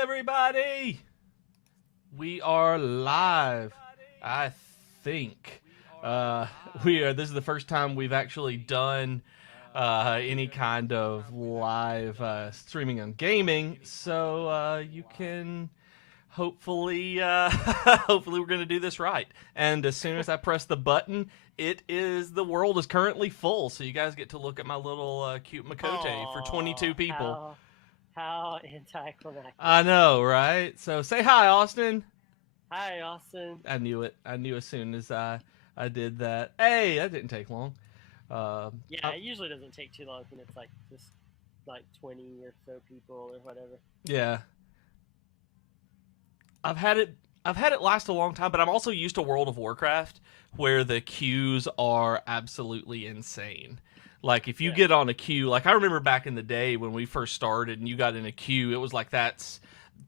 everybody! We are live. I think This is the first time we've actually done any kind of live streaming on gaming, so you can hopefully hopefully we're gonna do this right. And as soon as I press the button, the world is currently full, so you guys get to look at my little cute Makote for 22 people. How anticlimactic. I know, right? So say hi, Austin. Hi, Austin. I knew it. I knew as soon as I did that. Hey, that didn't take long. It usually doesn't take too long when it's like just like 20 or so people or whatever. Yeah. I've had it last a long time, but I'm also used to World of Warcraft where the queues are absolutely insane. Like, if you get on a queue, like, I remember back in the day when we first started and you got in a queue, it was like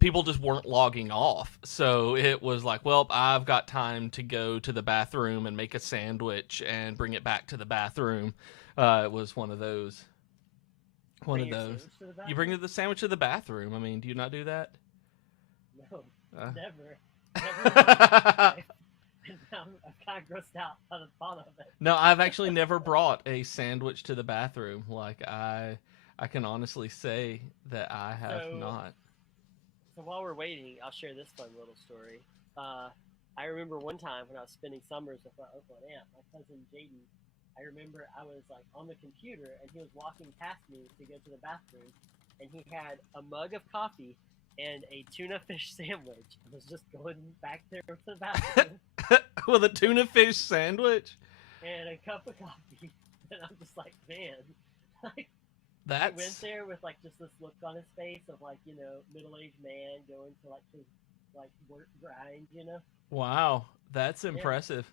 people just weren't logging off. So it was like, well, I've got time to go to the bathroom and make a sandwich and bring it back to the bathroom. It was one of those. You bring the sandwich to the bathroom. I mean, do you not do that? No, never. Never. I'm kind of grossed out by the thought of it. No, I've actually never brought a sandwich to the bathroom. Like, I can honestly say that I have not. So while we're waiting, I'll share this fun little story. I remember one time when I was spending summers with my uncle and aunt, my cousin Jaden. I remember I was like on the computer and he was walking past me to go to the bathroom, and he had a mug of coffee and a tuna fish sandwich. I was just going back there to the bathroom. With a tuna fish sandwich? And a cup of coffee. And I'm just like, man. Like, That's... He went there with like just this look on his face of like, you know, middle-aged man going to like his like work grind, you know? Wow. That's impressive.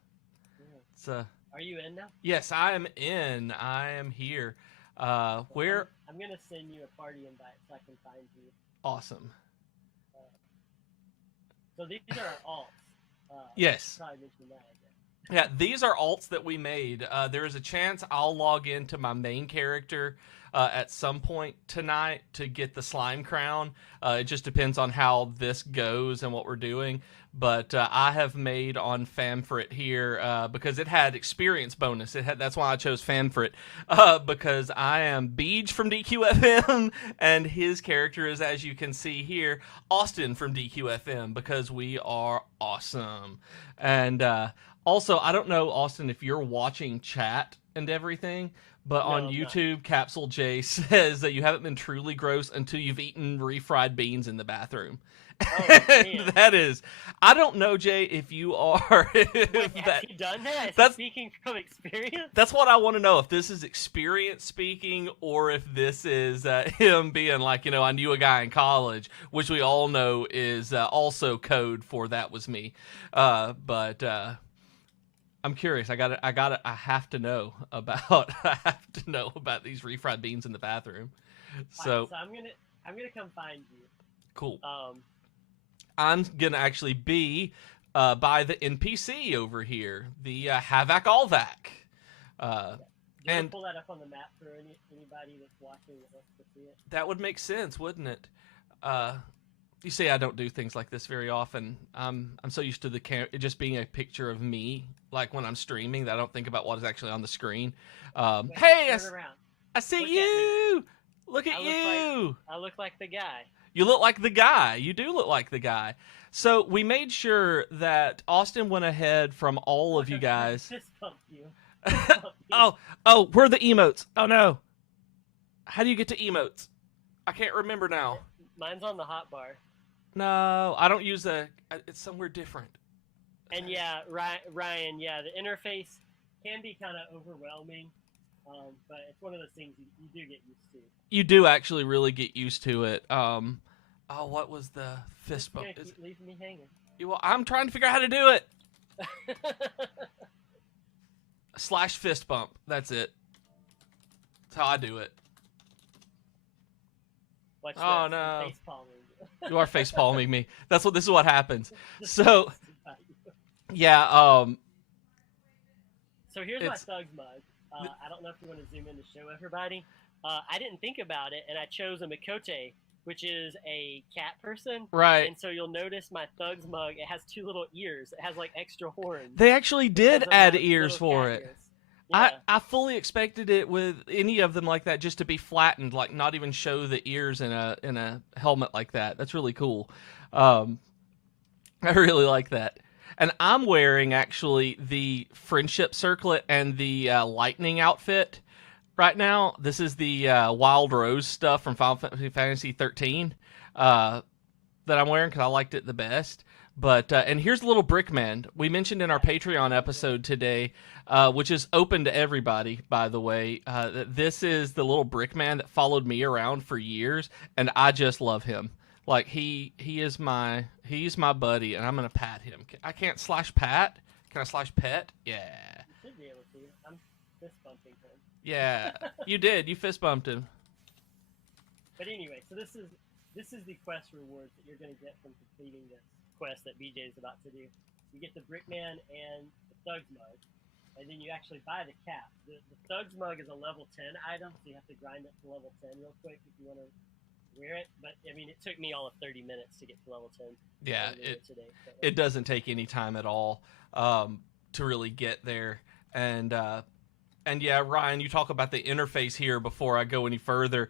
Yeah. Are you in now? Yes, I am in. I am here. Where... I'm going to send you a party invite so I can find you. Awesome. So these are alts. Yes. Probably mention that, I guess. Yeah, these are alts that we made. There is a chance I'll log into my main character at some point tonight to get the slime crown. It just depends on how this goes and what we're doing. But I have made on Famfrit here because it had experience bonus. That's why I chose Famfrit, because I am Beej from DQFM, and his character is, as you can see here, Austin from DQFM, because we are awesome. And also, I don't know, Austin, if you're watching chat and everything, but on YouTube, Capsule J says that you haven't been truly gross until you've eaten refried beans in the bathroom. Oh, man. That is, I don't know, Jay, if you are. Wait, have you done that? That's speaking from experience? That's what I want to know, if this is experience speaking or if this is him being like, you know, I knew a guy in college, which we all know is also code for that was me. But I'm curious. I have to know about these refried beans in the bathroom. So I'm gonna come find you. Cool. I'm gonna actually be by the NPC over here, the Havoc Allvac. And pull that up on the map for anybody that's watching that wants to see it. That would make sense, wouldn't it? You see, I don't do things like this very often. I'm so used to it just being a picture of me, like when I'm streaming, that I don't think about what is actually on the screen. Hey, I see you! Look at you! I look like the guy. You look like the guy. You do look like the guy. So we made sure that Austin went ahead from all of you guys. Fist bump you. Oh, where are the emotes? Oh no. How do you get to emotes? I can't remember now. Mine's on the hotbar. No, I don't use it's somewhere different. And yeah, Ryan, the interface can be kind of overwhelming, but it's one of those things you do get used to. You do actually really get used to it. What was the fist bump? Keep leaving me hanging. Well, I'm trying to figure out how to do it. / fist bump. That's it. That's how I do it. Watch oh that. no! Face-palming. You are face palming me. This is what happens. So, yeah. So here's my Thugs mug. I don't know if you want to zoom in to show everybody. I didn't think about it, and I chose a Makote which is a cat person. Right. And so you'll notice my Thug's mug, it has 2 little ears. It has like extra horns. They actually did add my ears little for cat it. ears. Yeah. I fully expected it with any of them like that just to be flattened, like not even show the ears in a helmet like that. That's really cool. I really like that. And I'm wearing actually the friendship circlet and the lightning outfit right now. This is the Wild Rose stuff from Final Fantasy XIII that I'm wearing because I liked it the best. But and here's the little Brick Man. We mentioned in our Patreon episode today, which is open to everybody, by the way. This is the little Brick Man that followed me around for years, and I just love him. Like he's my buddy, and I'm gonna pat him. I can't slash pat. Can I slash pet? Yeah. You should be able to. I'm fist bumping him. Yeah, you did. You fist bumped him. But anyway, so this is the quest rewards that you're going to get from completing this quest that BJ is about to do. You get the Brickman and the Thug's mug, and then you actually buy the cap. The Thug's mug is a level 10 item, so you have to grind it to level 10 real quick if you want to wear it. But I mean, it took me all of 30 minutes to get to level 10. Yeah, it doesn't take any time at all to really get there. And yeah, Ryan, you talk about the interface here before I go any further.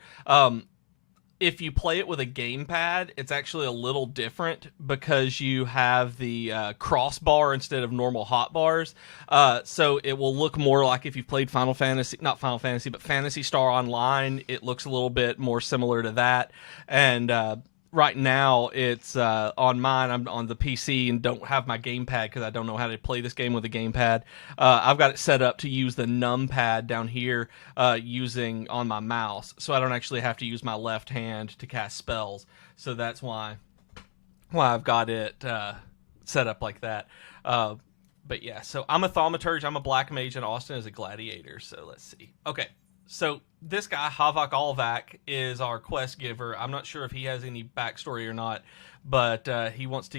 If you play it with a gamepad, it's actually a little different because you have the crossbar instead of normal hotbars. So it will look more like if you've played not Final Fantasy, but Phantasy Star Online. It looks a little bit more similar to that. And right now, it's on mine. I'm on the PC and don't have my gamepad because I don't know how to play this game with a gamepad. I've got it set up to use the numpad down here using on my mouse, so I don't actually have to use my left hand to cast spells. So that's why I've got it set up like that. But yeah, so I'm a thaumaturge, I'm a black mage, and Austin is a gladiator. So let's see. Okay. So this guy, Havok Alvak, is our quest giver. I'm not sure if he has any backstory or not, but he wants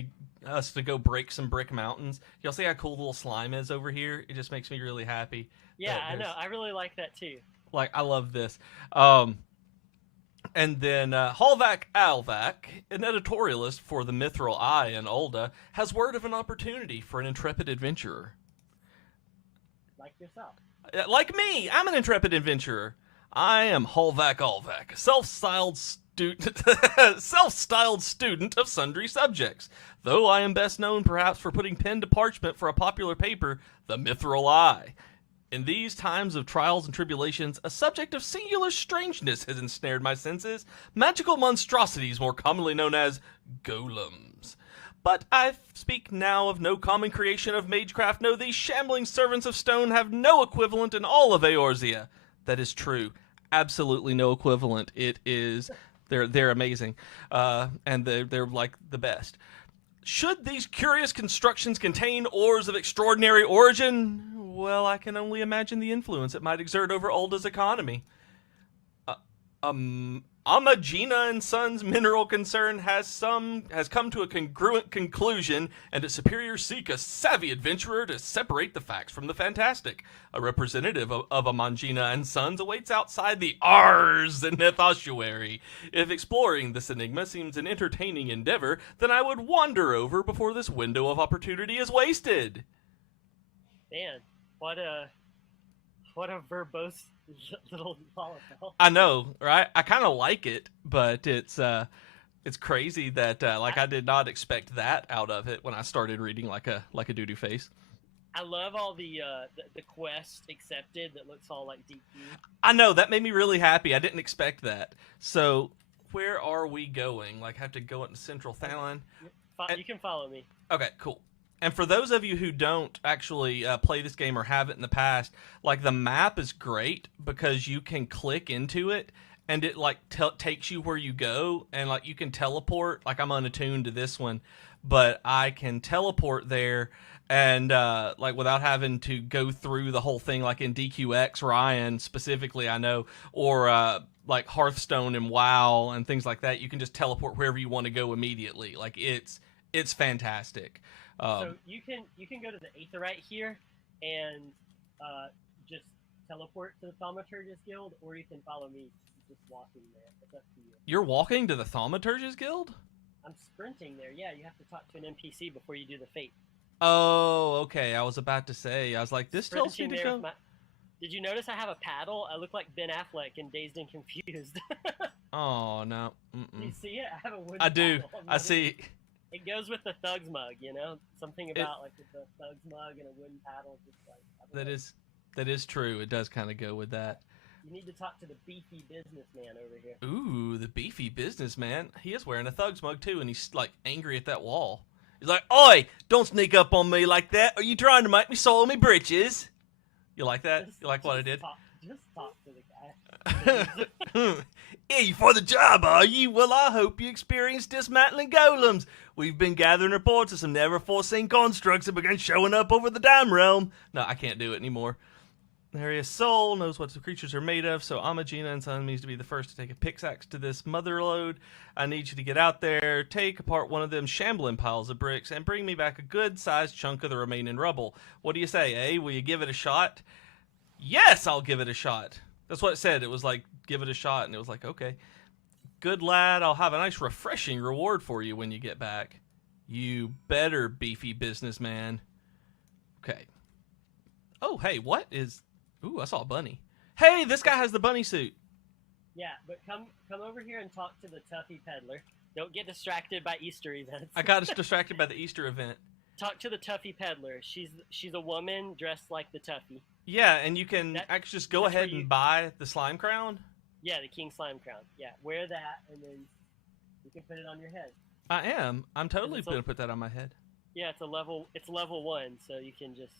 us to go break some brick mountains. Y'all see how cool the little slime is over here? It just makes me really happy. Yeah, I know. I really like that too. Like, I love this. And then Halvak Alvak, an editorialist for the Mithril Eye in Ulda, has word of an opportunity for an intrepid adventurer. Like yourself. Like me, I'm an intrepid adventurer. I am Halvak Alvak, self-styled student of sundry subjects, though I am best known perhaps for putting pen to parchment for a popular paper, the Mithril Eye. In these times of trials and tribulations, a subject of singular strangeness has ensnared my senses, magical monstrosities more commonly known as golems. But I speak now of no common creation of magecraft. No, these shambling servants of stone have no equivalent in all of Eorzea. That is true. Absolutely no equivalent. It is, they're amazing. And they're like the best. Should these curious constructions contain ores of extraordinary origin? Well, I can only imagine the influence it might exert over Ulda's economy. Amagina and Sons mineral concern has come to a congruent conclusion, and its superiors seek a savvy adventurer to separate the facts from the fantastic. A representative of Amagina and Sons awaits outside the Zenith ossuary. If exploring this enigma seems an entertaining endeavor, then I would wander over before this window of opportunity is wasted. Man, what a verbose little volatile. I know, right? I kind of like it, but it's crazy that I did not expect that out of it when I started reading like a doo-doo face. I love all the quest accepted that looks all like DQ. I know, that made me really happy. I didn't expect that. So where are we going? Like, have to go into Central Thailand? You can follow me. Okay, cool. And for those of you who don't actually play this game or have it in the past, like, the map is great because you can click into it and it like takes you where you go, and like you can teleport. Like, I'm unattuned to this one, but I can teleport there and like without having to go through the whole thing like in DQX, Ryan specifically, I know, or like Hearthstone and WoW and things like that. You can just teleport wherever you want to go immediately. Like, it's fantastic. So you can go to the Aetherite here and just teleport to the Thaumaturgus Guild, or you can follow me just walking there. It's up to you. You're walking to the Thaumaturge's Guild? I'm sprinting there. Yeah, you have to talk to an NPC before you do the fate. Oh, okay. I was about to say. I was like, this tells me to Sprinting go. there. Did you notice I have a paddle? I look like Ben Affleck in Dazed and Confused. Oh no. Do you see it? I have a wooden I do. paddle. I see. It goes with the Thug's mug, you know? Something about like with the Thug's mug and a wooden paddle. Just like That is true. It does kind of go with that. You need to talk to the beefy businessman over here. Ooh, the beefy businessman. He is wearing a Thug's mug too, and he's like angry at that wall. He's like, "Oi, don't sneak up on me like that. Are you trying to make me soil me britches?" You like that? You like what I did? Just talk to the guy. Hey, for the job, are you? Well, I hope you experienced dismantling golems. We've been gathering reports of some never-foreseen constructs that began showing up over the Dime Realm. No, I can't do it anymore. Naria's soul knows what the creatures are made of, so Amagina and Son needs to be the first to take a pickaxe to this mother lode. I need you to get out there, take apart one of them shambling piles of bricks, and bring me back a good-sized chunk of the remaining rubble. What do you say, eh? Will you give it a shot? Yes, I'll give it a shot. That's what it said. It was like, give it a shot, and it was like, okay. Good lad, I'll have a nice refreshing reward for you when you get back. You better, beefy businessman. Okay. Oh, hey, what is... Ooh, I saw a bunny. Hey, this guy has the bunny suit. Yeah, but come over here and talk to the Tuffy Peddler. Don't get distracted by Easter events. I got distracted by the Easter event. Talk to the Tuffy Peddler. She's a woman dressed like the Tuffy. Yeah, and you can actually just go ahead and buy the slime crown. Yeah, the King Slime Crown. Yeah, wear that, and then you can put it on your head. I am. I'm totally going to put that on my head. Yeah, it's level 1, so you can just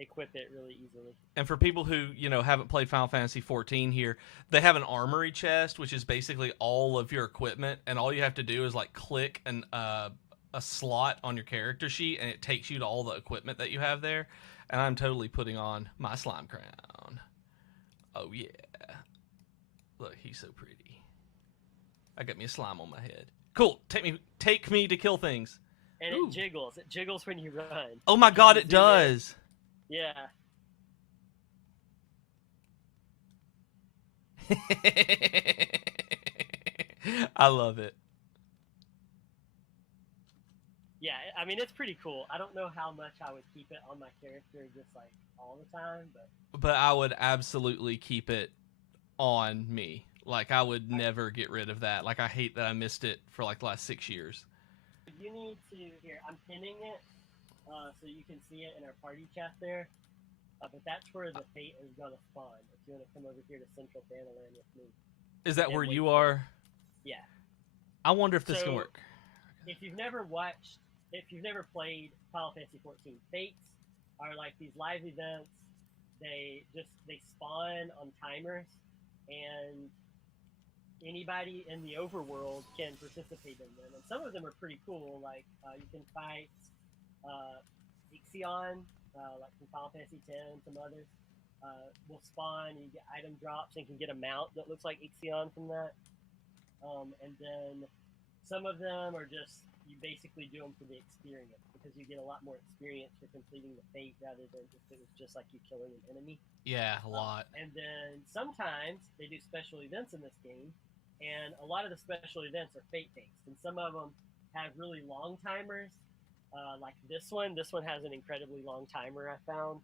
equip it really easily. And for people who, haven't played Final Fantasy XIV here, they have an Armory Chest, which is basically all of your equipment, and all you have to do is, like, click a slot on your character sheet, and it takes you to all the equipment that you have there. And I'm totally putting on my slime crown. Oh, yeah. Look, he's so pretty. I got me a slime on my head. Cool. Take me to kill things. And Ooh. It jiggles. It jiggles when you run. Oh, my God, it does. Yeah. I love it. Yeah, I mean, it's pretty cool. I don't know how much I would keep it on my character just, like, all the time, But I would absolutely keep it on me. Like, I would never get rid of that. Like, I hate that I missed it for, like, the last 6 years. You need to... Here, I'm pinning it so you can see it in our party chat there. But that's where the fate is going to spawn, if you want to come over here to Central Thanalan with me. Is that where you are? Yeah. I wonder if this can work. If you've never played Final Fantasy XIV, fates are like these live events. They spawn on timers, and anybody in the overworld can participate in them. And some of them are pretty cool. Like you can fight Ixion, like from Final Fantasy X, and some others will spawn, and you get item drops and can get a mount that looks like Ixion from that. And then some of them are just, you basically do them for the experience, because you get a lot more experience for completing the fate rather than if it was just like you killing an enemy. Yeah, a lot. And then sometimes they do special events in this game, and a lot of the special events are fate-based, and some of them have really long timers, like this one. This one has an incredibly long timer, I found.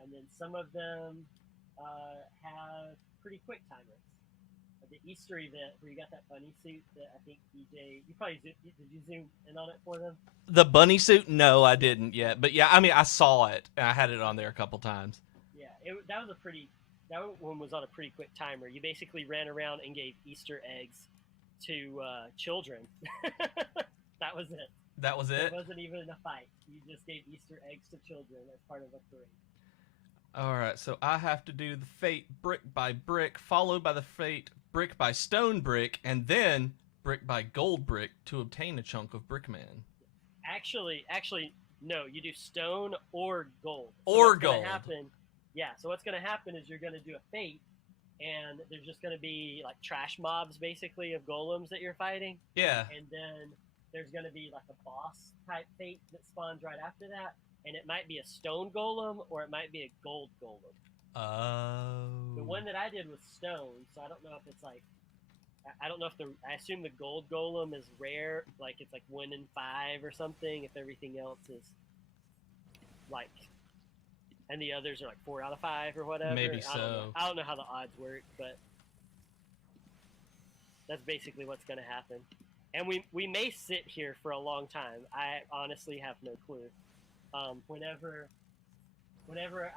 And then some of them have pretty quick timers. The Easter event where you got that bunny suit that I think DJ, did you zoom in on it for them? The bunny suit? No, I didn't yet. But yeah, I mean, I saw it, and I had it on there a couple times. Yeah, that one was on a pretty quick timer. You basically ran around and gave Easter eggs to children. That was it. That was it? It wasn't even a fight. You just gave Easter eggs to children as part of a parade. All right, so I have to do the fate brick by brick, followed by the fate brick by stone brick, and then brick by gold brick to obtain a chunk of Brickman. Actually, no. You do stone or gold. Or gold. So what's going to happen is you're going to do a fate, and there's just going to be like trash mobs, basically, of golems that you're fighting. Yeah. And then there's going to be like a boss type fate that spawns right after that. And it might be a stone golem, or it might be a gold golem. Oh. The one that I did was stone, so I don't know if it's like, I don't know if I assume the gold golem is rare, like it's like 1 in 5 or something, if everything else is like, and the others are like 4 out of 5 or whatever. Maybe so. I don't know how the odds work, but that's basically what's going to happen. And we may sit here for a long time. I honestly have no clue. Whenever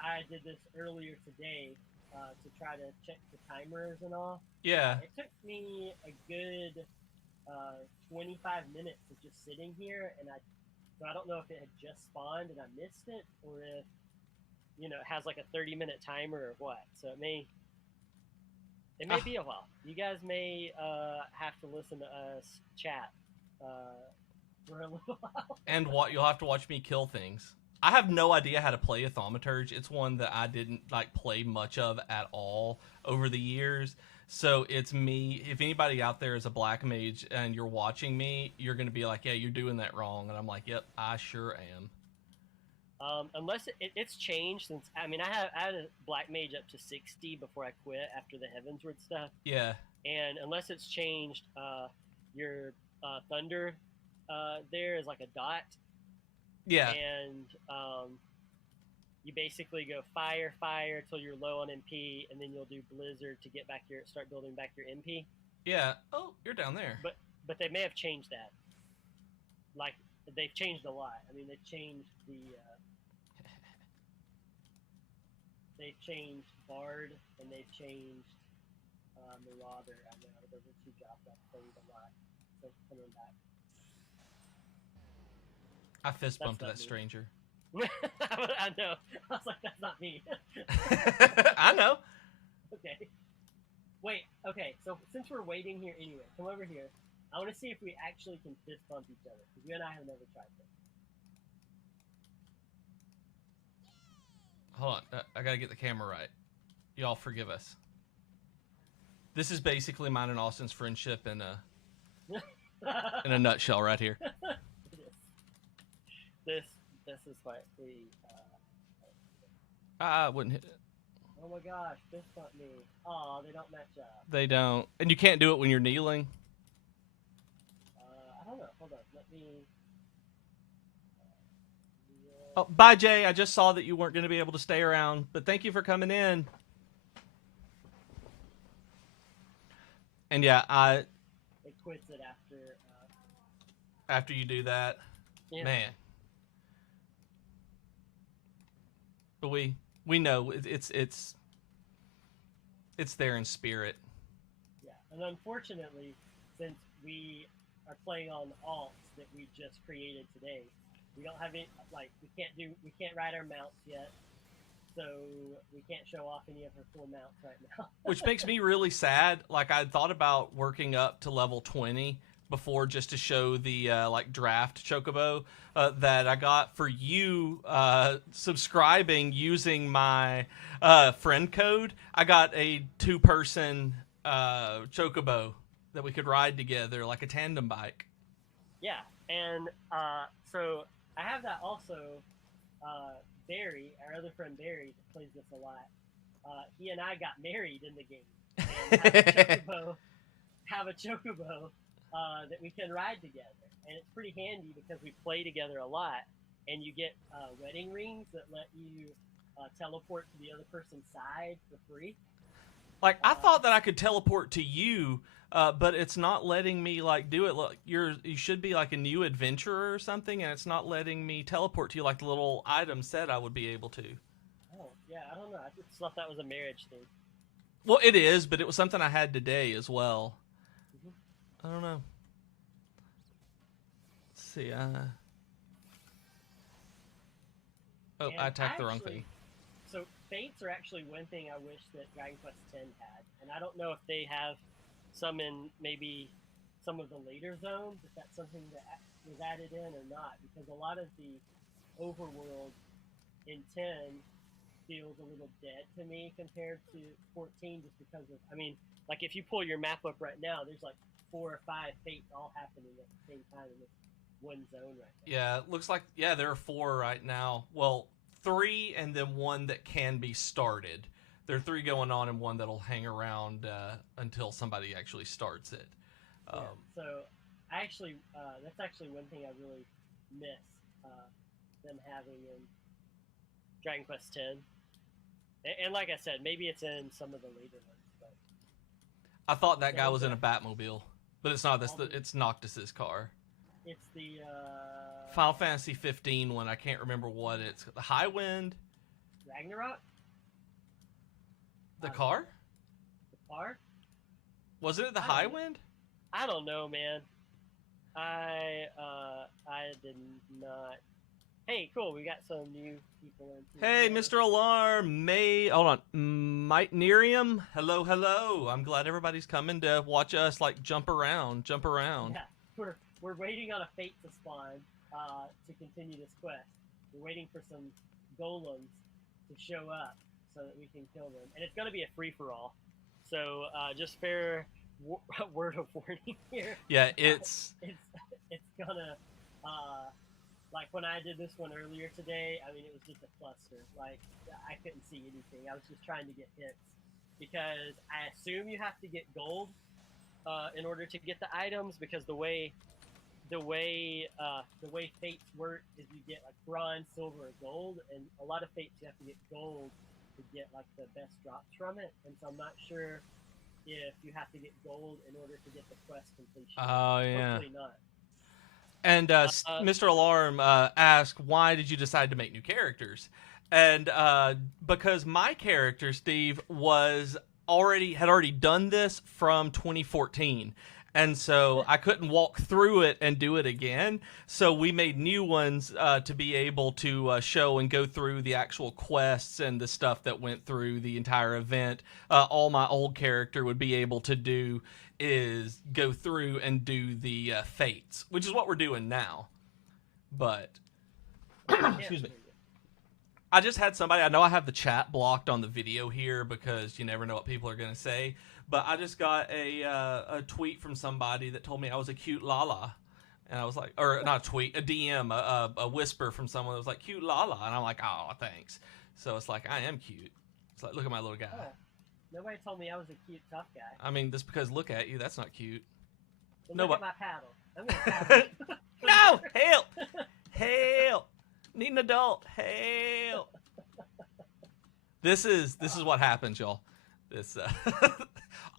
I did this earlier today to try to check the timers and all, Yeah. it took me a good 25 minutes of just sitting here, and so I don't know if it had just spawned and I missed it, or if it has like a 30-minute timer or what. So it may be a while. You guys may have to listen to us chat for a little while. And you'll have to watch me kill things. I have no idea how to play a thaumaturge. It's one that I didn't play much of at all over the years. So it's me. If anybody out there is a black mage and you're watching me, you're going to be like, yeah, you're doing that wrong. And I'm like, yep, I sure am. Unless it's changed since, I had a black mage up to 60 before I quit after the Heavensward stuff. Yeah. And unless it's changed, your thunder there is like a dot. Yeah. And you basically go fire till you're low on MP, and then you'll do blizzard to start building back your MP. Yeah. Oh, you're down there. But they may have changed that. Like, they've changed a lot. They've changed they've changed Bard, and they've changed Marauder. I know those are 2 jobs I've played a lot. So coming back. I fist bumped that stranger. I know. I was like, that's not me. I know. Okay. Wait, okay, so since we're waiting here anyway, come over here. I want to see if we actually can fist bump each other, because you and I have never tried this. Hold on, I gotta get the camera right. Y'all forgive us. This is basically mine and Austin's friendship in a nutshell right here. This is what we. I wouldn't hit it. Oh my gosh, fist bump me. Aw, they don't match up. They don't, and you can't do it when you're kneeling. I don't know. Hold on, let me. Oh, bye, Jay. I just saw that you weren't going to be able to stay around, but thank you for coming in. And yeah, It quits it after you do that, yeah. Man. But we know it's there in spirit. Yeah, and unfortunately, since we are playing on alts that we just created today, we don't have any, we can't ride our mounts yet, so we can't show off any of our full mounts right now. Which makes me really sad. Like, I thought about working up to level 20 before, just to show the draft chocobo that I got for you subscribing using my friend code. I got a 2-person chocobo that we could ride together, like a tandem bike. Yeah, and so I have that also. Barry, our other friend Barry, that plays this a lot, he and I got married in the game and have a chocobo that we can ride together. And it's pretty handy because we play together a lot, and you get wedding rings that let you teleport to the other person's side for free. Like, I thought that I could teleport to you, but it's not letting me do it. Look, you should be like a new adventurer or something, and it's not letting me teleport to you like the little item said I would be able to. Oh, yeah, I don't know. I just thought that was a marriage thing. Well, it is, but it was something I had today as well. Mm-hmm. I don't know. Let's see. Oh, I attacked the wrong thing. So fates are actually one thing I wish that Dragon Quest X had, and I don't know if they have some in maybe some of the later zones, if that's something that was added in or not, because a lot of the overworld in 10 feels a little dead to me compared to 14, just because of, like, if you pull your map up right now, there's like 4 or 5 fates all happening at the same time in this one zone right now. Yeah, it looks like, there are 4 right now. Well, 3 and then 1 that can be started. There are 3 going on and 1 that'll hang around until somebody actually starts it. Yeah, so I actually, that's actually one thing I really miss them having in Dragon Quest X. And like I said, maybe it's in some of the later ones. But I thought that guy was in a Batmobile, but it's not. It's Noctis's car. It's the Final Fantasy XV one. I can't remember what it's. The High Wind. Ragnarok. The car? The car? Wasn't it the High Wind? I don't know, man. I did not. Hey, cool. We got some new people in. Hey, Mr. Alarm, hold on, Mike Nerium. Hello, hello. I'm glad everybody's coming to watch us like jump around. Yeah, we're waiting on a fate to spawn to continue this quest. We're waiting for some golems to show up so that we can kill them, and it's gonna be a free for all. So just fair word of warning here. Yeah, it's gonna. Like when I did this one earlier today, I mean, it was just a cluster. Like, I couldn't see anything. I was just trying to get hits. Because I assume you have to get gold in order to get the items, because the way fates work is you get like bronze, silver, or gold, and a lot of fates you have to get gold to get like the best drops from it. And so I'm not sure if you have to get gold in order to get the quest completion. Oh, yeah. Hopefully not. And Mr. Alarm asked, why did you decide to make new characters? And because my character, Steve, had already done this from 2014. And so I couldn't walk through it and do it again. So we made new ones to be able to show and go through the actual quests and the stuff that went through the entire event. All my old character would be able to do is go through and do the fates, which is what we're doing now. But excuse me, I just had somebody, I know I have the chat blocked on the video here because you never know what people are going to say, but I just got a tweet from somebody that told me I was a cute lala, and I was like, or not a tweet, a DM, a whisper from someone that was like, cute lala, and I'm like, oh, thanks. So it's like, I am cute. It's like, look at my little guy. Oh. Nobody told me I was a cute, tough guy. I mean, just because look at you, that's not cute. Well, look at my paddle. I'm gonna paddle. No! Help! Help! Need an adult. Help! This is what happens, y'all. This.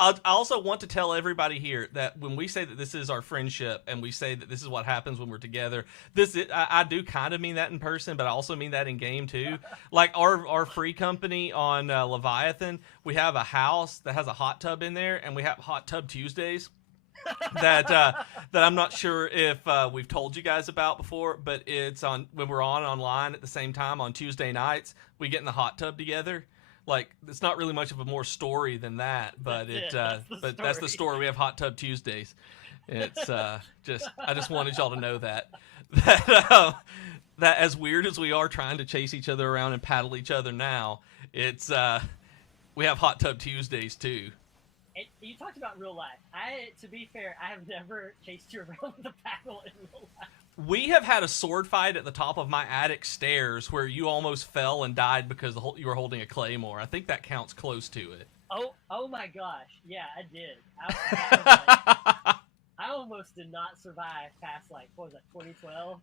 I also want to tell everybody here that when we say that this is our friendship and we say that this is what happens when we're together, I do kind of mean that in person, but I also mean that in game too. Like our free company on Leviathan, we have a house that has a hot tub in there, and we have Hot Tub Tuesdays that I'm not sure if we've told you guys about before, but it's on when we're online at the same time on Tuesday nights. We get in the hot tub together. Like, it's not really much of a more story than that, but that's the story. We have Hot Tub Tuesdays. It's I just wanted y'all to know that as weird as we are trying to chase each other around and paddle each other now, it's we have Hot Tub Tuesdays too. You talked about real life. To be fair, I have never chased you around with a paddle in real life. We have had a sword fight at the top of my attic stairs where you almost fell and died because you were holding a claymore. I think that counts close to it. Oh my gosh. Yeah, I did. I almost did not survive past, like, what was that, 2012?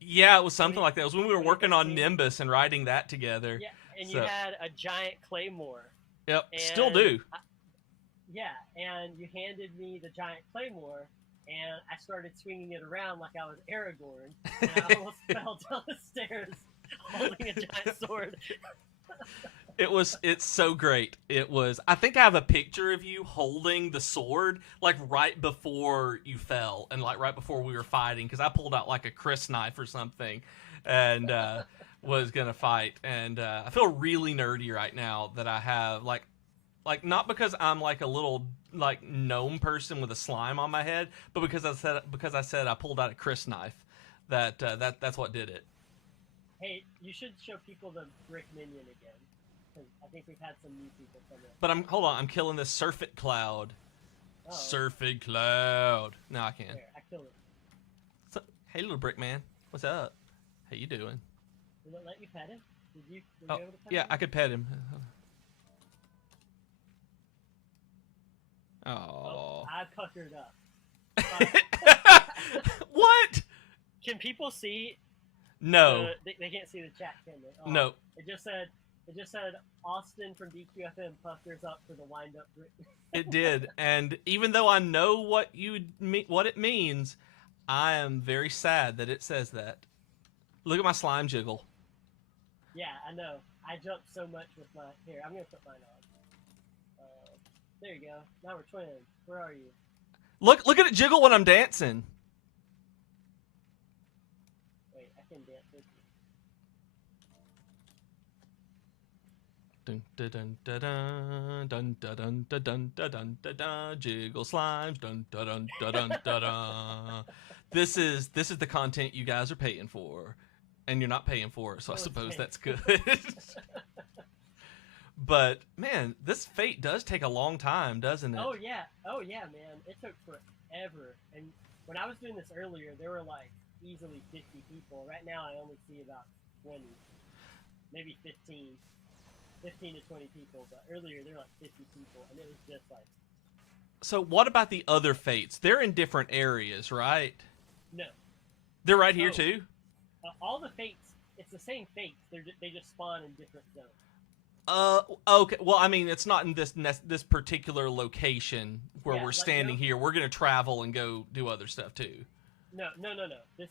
Yeah, it was something like that. It was when we were working on Nimbus and writing that together. Yeah, and you had a giant claymore. Yep, still do. And you handed me the giant claymore, and I started swinging it around like I was Aragorn, and I almost fell down the stairs holding a giant sword. It's so great. I think I have a picture of you holding the sword, like right before you fell, and like right before we were fighting, because I pulled out like a Chris knife or something, and was gonna fight. And I feel really nerdy right now that I have like not because I'm like a little like gnome person with a slime on my head, but because I said I pulled out a Chris knife. That's what did it. Hey, you should show people the Brick Minion again, because I think we've had some new people come in. But I'm killing this Surfeit Cloud. Oh. Surfeit Cloud. No, I can't. There, I killed it. So, hey, little Brick Man, what's up? How you doing? Did it let you pet him? Were you able to pet yeah, him? I could pet him. Oh. I puckered up. What? Can people see? No. They can't see the chat, can they? Oh, No. It just said Austin from DQFM puckers up for the wind up. It did, and even though I know what it means, I am very sad that it says that. Look at my slime jiggle. Yeah, I know. I jumped so much with my hair. I'm gonna put mine on. There you go. Now we're twins. Where are you? Look at it jiggle when I'm dancing. Wait, I can dance with you. Dun dun dun dun dun dun dun dun dun dun dun jiggle slimes dun dun dun dun dun dun. This is the content you guys are paying for, and you're not paying for it, so I suppose that's good. But man, this fate does take a long time, doesn't it? Oh yeah, man. It took forever. And when I was doing this earlier, there were like easily 50 people. Right now, I only see about 20, maybe 15 to 20 people. But earlier, there were like 50 people, and it was just like. So what about the other fates? They're in different areas, right? No. They're right here too. All the fates, it's the same fates. They just spawn in different zones. Okay. Well, I mean, it's not in this particular location where we're standing here. We're gonna travel and go do other stuff too. No. This.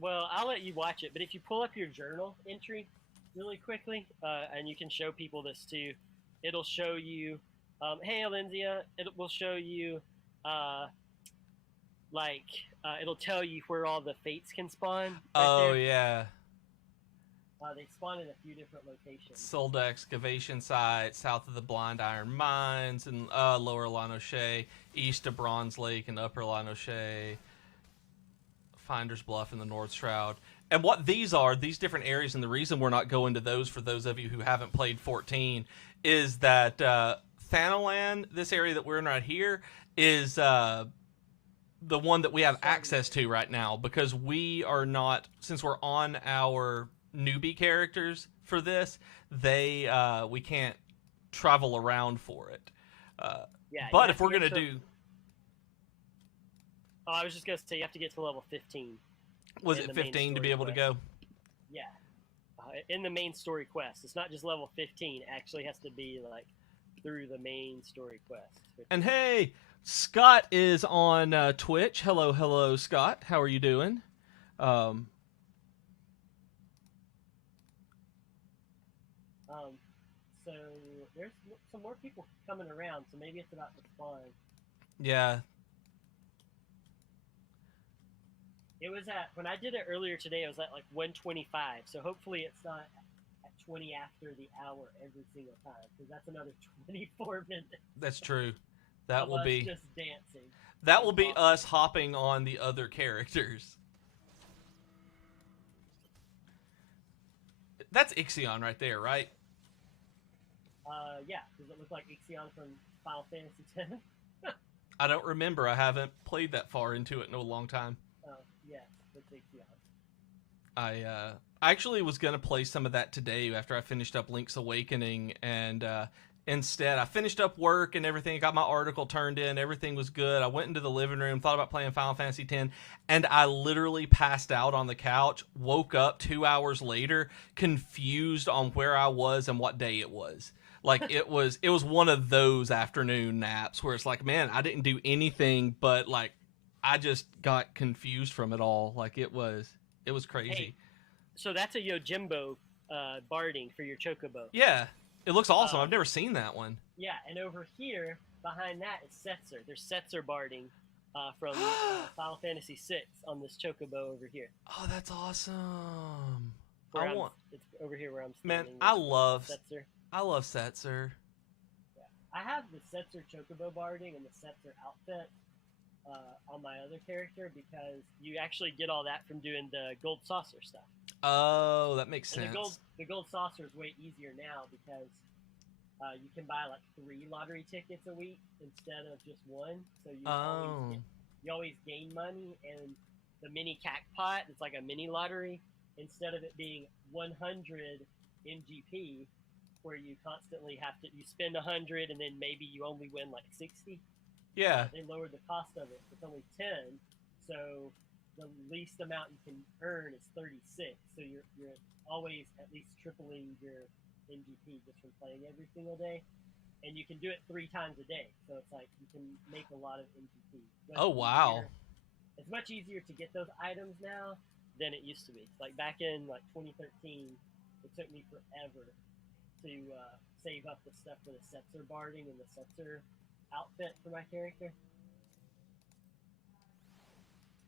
Well, I'll let you watch it. But if you pull up your journal entry really quickly, and you can show people this too, it'll show you. Hey, Alenzia, it will show you. It'll tell you where all the fates can spawn. Right there. Yeah. They spawn in a few different locations. Sold excavation site, south of the Blind Iron Mines, and lower Lanoche, east of Bronze Lake and upper Lanoche, Finder's Bluff and the North Shroud. And what these different areas, and the reason we're not going to those for those of you who haven't played 14, is that Thanalan, this area that we're in right here, is the one that we have access to right now, because we are not, since we're on our newbie characters for this, we can't travel around for it. But if we're gonna do, I was just gonna say you have to get to level 15. Was it 15 to be able to go? Yeah, in the main story quest, it's not just level 15. It actually has to be like through the main story quest. And hey, Scott is on Twitch. Hello, Scott. How are you doing? So there's some more people coming around, so maybe it's about to spawn. Yeah. It was when I did it earlier today, it was at like 125, so hopefully it's not at 20 after the hour every single time, because that's another 24 minutes. That's true. That will be just dancing. That will be us hopping on the other characters. That's Ixion right there, right? Yeah. Does it look like Ixion from Final Fantasy X? I don't remember. I haven't played that far into it in a long time. Yes, it's Ixion. I actually was going to play some of that today after I finished up Link's Awakening, and instead I finished up work and everything. I got my article turned in. Everything was good. I went into the living room, thought about playing Final Fantasy X, and I literally passed out on the couch, woke up 2 hours later, confused on where I was and what day it was. Like, it was one of those afternoon naps where it's like, man, I didn't do anything, but like, I just got confused from it all. Like, it was crazy. Hey, so that's a Yojimbo barding for your Chocobo. Yeah, it looks awesome. I've never seen that one. Yeah, and over here, behind that is Setzer. There's Setzer barding from Final Fantasy VI on this Chocobo over here. Oh, that's awesome. It's over here where I'm standing. Man, I love Setzer. I love Setzer. Yeah. I have the Setzer Chocobo barding and the Setzer outfit on my other character, because you actually get all that from doing the gold saucer stuff. Oh, that makes sense. The gold saucer is way easier now, because you can buy like 3 lottery tickets a week instead of just 1. So you always gain money, and the mini Cacpot, it's like a mini lottery. Instead of it being 100 MGP, where you constantly you spend 100 and then maybe you only win like 60. Yeah. They lowered the cost of it. It's only 10, so the least amount you can earn is 36. So you're always at least tripling your NGP just from playing every single day, and you can do it 3 times a day. So it's like you can make a lot of NGP. Oh wow! It's much easier to get those items now than it used to be. Like back in like 2013, it took me forever to save up the stuff for the Setzer barding and the Setzer outfit for my character.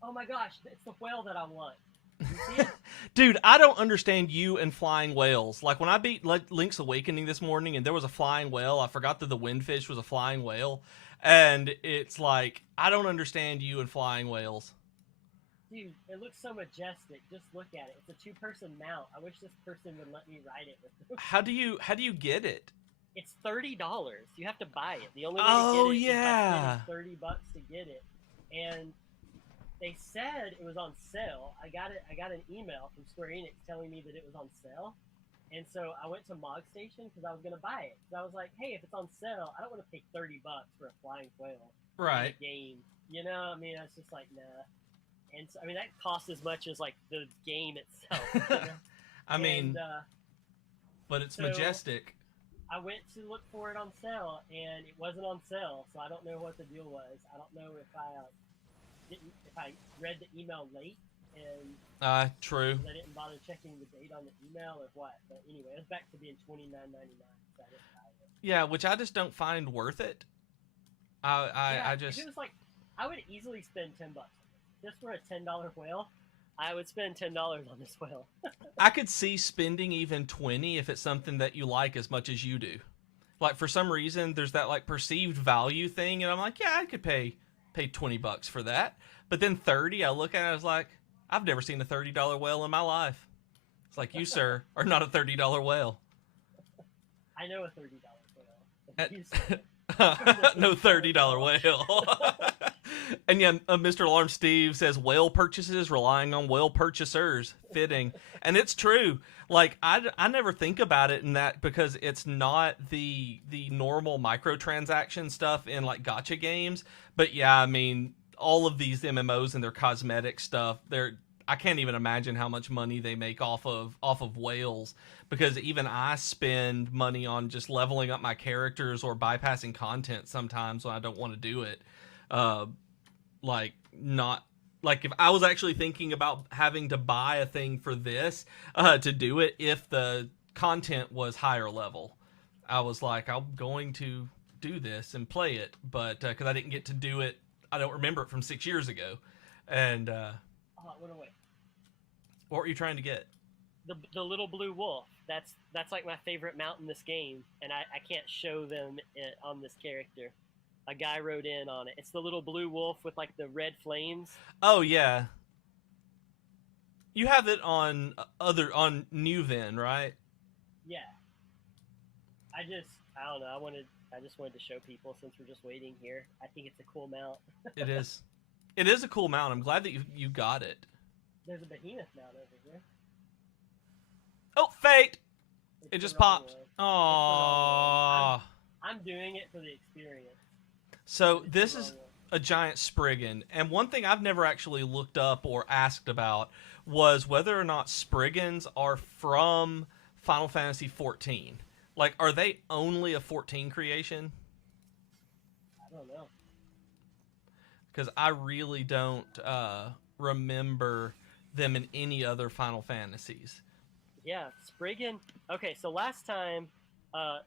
Oh my gosh, it's the whale that I want. You see it? Dude, I don't understand you and flying whales. Like when I beat Link's Awakening this morning and there was a flying whale, I forgot that the windfish was a flying whale. And it's like, I don't understand you and flying whales. Dude, it looks so majestic. Just look at it. It's a 2-person mount. I wish this person would let me ride it with them. How do you get it? It's $30. You have to buy it. The only way to get it is by spending $30 to get it. And they said it was on sale. I got an email from Square Enix telling me that it was on sale. And so I went to Mog Station because I was going to buy it. Because I was like, hey, if it's on sale, I don't want to pay $30 for a flying whale right. in a game. You know, I mean, I was just like, nah. And so, I mean, that costs as much as like the game itself. You know? I mean, but it's majestic. I went to look for it on sale, and it wasn't on sale. So I don't know what the deal was. I don't know if I read the email late and true. I didn't bother checking the date on the email or what. But anyway, it was back to being $29.99. So I didn't buy it. Yeah, which I just don't find worth it. I just. If it was like, I would easily spend $10 just for a $10 whale. I would spend $10 on this whale. I could see spending even $20 if it's something that you like as much as you do. Like for some reason, there's that like perceived value thing, and I'm like, yeah, I could pay $20 for that. But then $30, I look at it, I was like, I've never seen a $30 whale in my life. It's like, you, sir, are not a $30 whale. I know a $30 whale. You, sir, no $30 whale. And yeah, Mr. Alarm Steve says whale purchases relying on whale purchasers. Fitting. And it's true. Like I never think about it in that because it's not the normal microtransaction stuff in like gacha games. But yeah, I mean, all of these MMOs and their cosmetic stuff, I can't even imagine how much money they make off of whales, because even I spend money on just leveling up my characters or bypassing content sometimes when I don't want to do it. Like if I was actually thinking about having to buy a thing for this to do it, if the content was higher level, I was like, I'm going to do this and play it, but because I didn't get to do it, I don't remember it from 6 years ago. And it went away. What were you trying to get? The little blue wolf. That's like my favorite mount in this game, and I can't show them it on this character. A guy wrote in on it. It's the little blue wolf with like the red flames. Oh yeah. You have it on New Ven, right? Yeah. I don't know. I just wanted to show people since we're just waiting here. I think it's a cool mount. It is. It is a cool mount. I'm glad that you got it. There's a behemoth mount over here. Oh, fate! It just popped. Aww. I'm doing it for the experience. So this is a giant Spriggan, and one thing I've never actually looked up or asked about was whether or not Spriggans are from Final Fantasy XIV. Like, are they only a 14 creation? I don't know. Because I really don't remember them in any other Final Fantasies. Yeah, Spriggan. Okay, so last time, I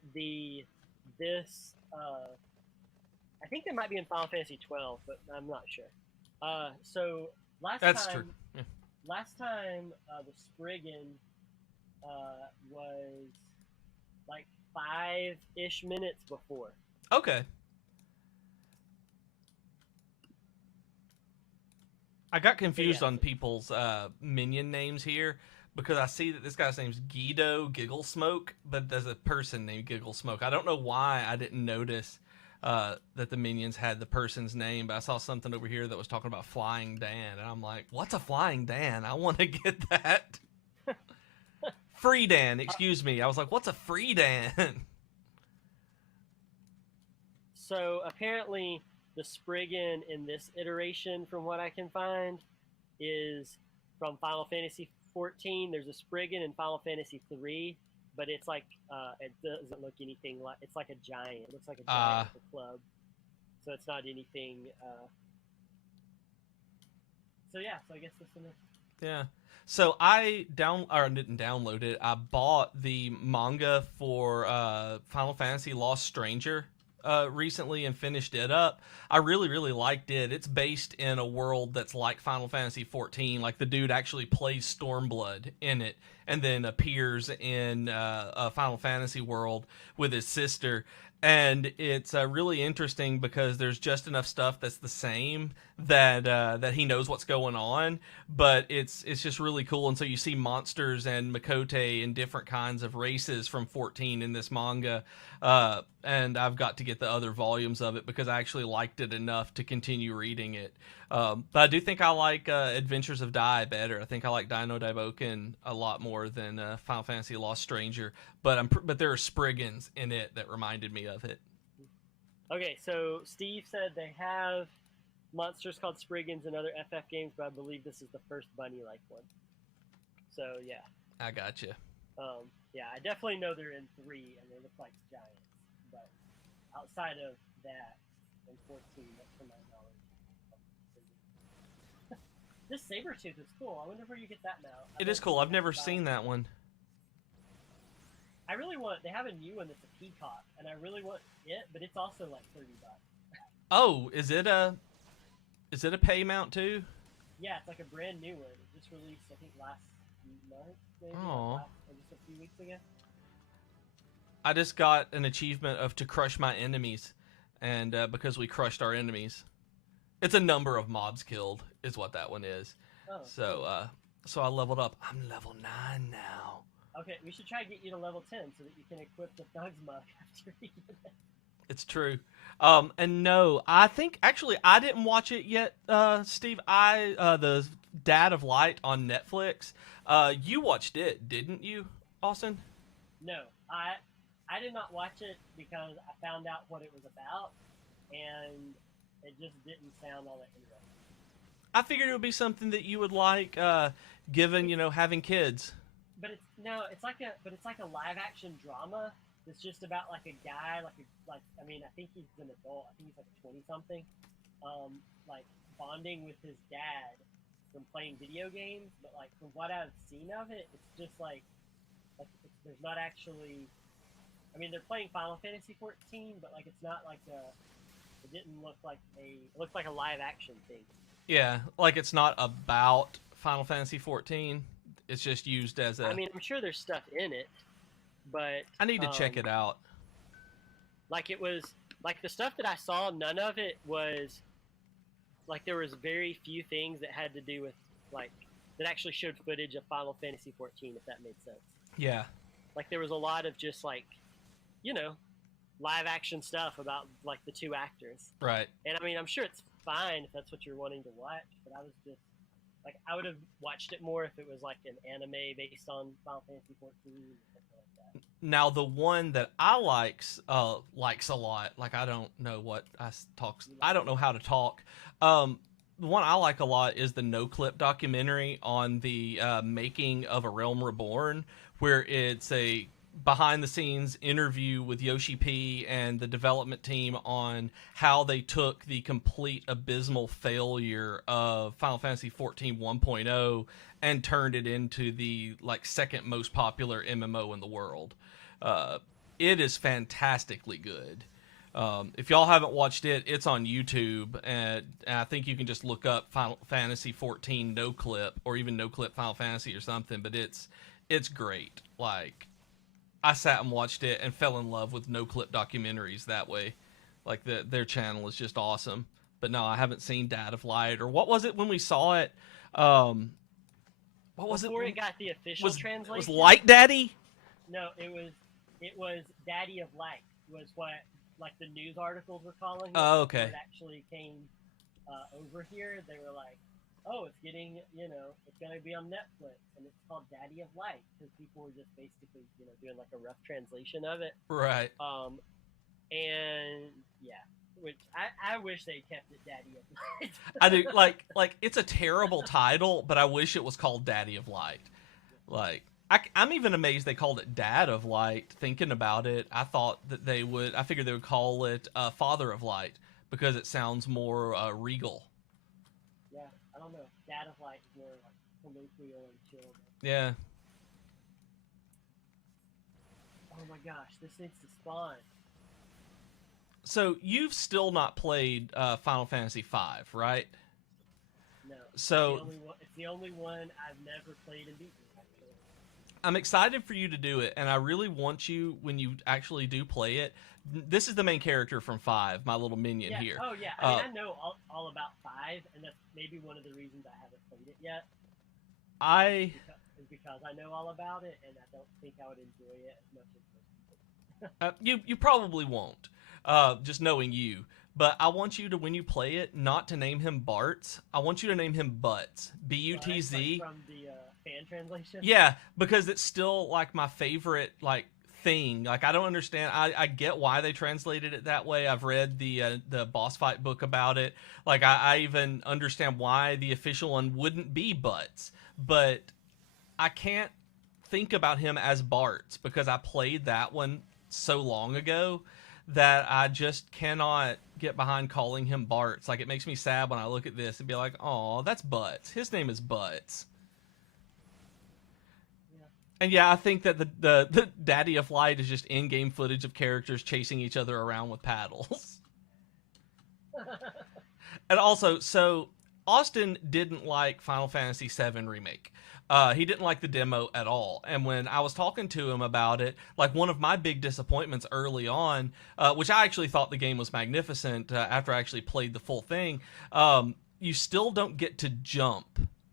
think they might be in Final Fantasy XII, but I'm not sure. So That's true. Yeah. Last time, the Spriggan was like 5-ish minutes before. Okay. I got confused on people's minion names here because I see that this guy's name's Guido Gigglesmoke, but there's a person named Gigglesmoke. I don't know why I didn't notice that the minions had the person's name, but I saw something over here that was talking about Flying Dan, and I'm like, what's a Flying Dan? I want to get that. Freedan, excuse me. I was like, what's a Freedan? So apparently, the Spriggan in this iteration, from what I can find, is from Final Fantasy XIV. There's a Spriggan in Final Fantasy III, but it's like it doesn't look anything like. It's like a giant. It looks like a giant with a club. So it's not anything. So yeah. So I guess this one is. Yeah. So I didn't download it. I bought the manga for Final Fantasy Lost Stranger recently and finished it up. I really, really liked it. It's based in a world that's like Final Fantasy XIV. Like the dude actually plays Stormblood in it and then appears in a Final Fantasy world with his sister. And it's really interesting because there's just enough stuff that's the same that he knows what's going on, but it's just really cool. And so you see monsters and Makote and different kinds of races from 14 in this manga, and I've got to get the other volumes of it because I actually liked it enough to continue reading it. But I do think I like Adventures of Dai better. I think I like Dino Daiboken a lot more than Final Fantasy Lost Stranger. But there are Spriggans in it that reminded me of it. Okay, so Steve said they have monsters called Spriggans in other FF games, but I believe this is the first bunny-like one. So yeah. I gotcha. Yeah, I definitely know they're in 3 and they look like giants, but outside of that, in 14, that's from my knowledge. This Sabretooth is cool. I wonder where you get that now. It is cool. I've never seen that one. I really want. They have a new one that's a peacock, and I really want it, but it's also like $30. Oh, is it a pay mount too? Yeah, it's like a brand new one. It just released, I think, last month, maybe. Oh. Or just a few weeks ago. I just got an achievement of to crush my enemies, and because we crushed our enemies, it's a number of mobs killed is what that one is. Oh. So I leveled up. I'm level 9 now. Okay, we should try to get you to level 10 so that you can equip the Thug's Muck after you get it. It's true. And no, I think actually I didn't watch it yet, Steve. The Dad of Light on Netflix. You watched it, didn't you, Austin? No, I did not watch it because I found out what it was about, and it just didn't sound all that interesting. I figured it would be something that you would like, given having kids. But it's like a live action drama. It's just about like a guy, I think he's an adult. I think he's like 20 something, like bonding with his dad from playing video games. But like from what I've seen of it, it's just like there's not actually. I mean, they're playing Final Fantasy XIV, but like it's not like it didn't look like it looked like a live action thing. Yeah, like it's not about Final Fantasy XIV. It's just used as a. I mean, I'm sure there's stuff in it, but I need to check it out. Like it was like the stuff that I saw. None of it was like there was very few things that had to do with like that actually showed footage of Final Fantasy XIV. If that made sense. Yeah. Like there was a lot of just like, live action stuff about like the two actors. Right. And I mean, I'm sure it's fine if that's what you're wanting to watch, but I was just like, I would have watched it more if it was like an anime based on Final Fantasy XIV or something like that. Now, the one that I likes a lot, like I don't know what I don't know how to talk. The one I like a lot is the Noclip documentary on the making of A Realm Reborn, where it's a behind-the-scenes interview with Yoshi P and the development team on how they took the complete abysmal failure of Final Fantasy XIV 1.0 and turned it into the second most popular MMO in the world. It is fantastically good. If y'all haven't watched it, it's on YouTube, and I think you can just look up Final Fantasy XIV Noclip or even Noclip Final Fantasy or something. But it's great. Like, I sat and watched it and fell in love with Noclip documentaries that way. Like their channel is just awesome. But no, I haven't seen Dad of Light, or what was it when we saw it? What was Before it? it got the official translation. Was Light Daddy? No, it was Daddy of Light was what like the news articles were calling it. Oh, okay. Before it actually came over here. They were like, oh, it's getting, it's going to be on Netflix, and it's called Daddy of Light, because people were just basically, doing like a rough translation of it. Right. And yeah, which I wish they kept it Daddy of Light. I do like it's a terrible title, but I wish it was called Daddy of Light. Like I'm even amazed they called it Dad of Light. Thinking about it, I thought that they would. I figured they would call it Father of Light because it sounds more regal. Yeah, I don't know. Dad of Light is more like colloquial and chill. Yeah. Oh my gosh, this needs to spawn. So you've still not played Final Fantasy V, right? No. So it's the only one I've never played and beaten. Actually. I'm excited for you to do it, and I really want you, when you actually do play it. This is the main character from 5, my little minion here. Oh yeah, I mean I know all about 5, and that's maybe one of the reasons I haven't played it yet. Because I know all about it, and I don't think I would enjoy it as much as most people. You probably won't. Just knowing you. But I want you to, when you play it, not to name him Bartz. I want you to name him Butz. Butz. Like from the fan translation? Yeah, because it's still, like, my favorite, like, thing. Like, I don't understand. I get why they translated it that way. I've read the boss fight book about it. Like, I even understand why the official one wouldn't be Butz. But I can't think about him as Bartz because I played that one so long ago that I just cannot get behind calling him Bartz. Like, it makes me sad when I look at this and be like, oh, that's Butz. His name is Butz. Yeah. And yeah, I think that the Daddy of Light is just in-game footage of characters chasing each other around with paddles. And also, so Austin didn't like Final Fantasy VII Remake. He didn't like the demo at all. And when I was talking to him about it, like one of my big disappointments early on, which I actually thought the game was magnificent after I actually played the full thing, you still don't get to jump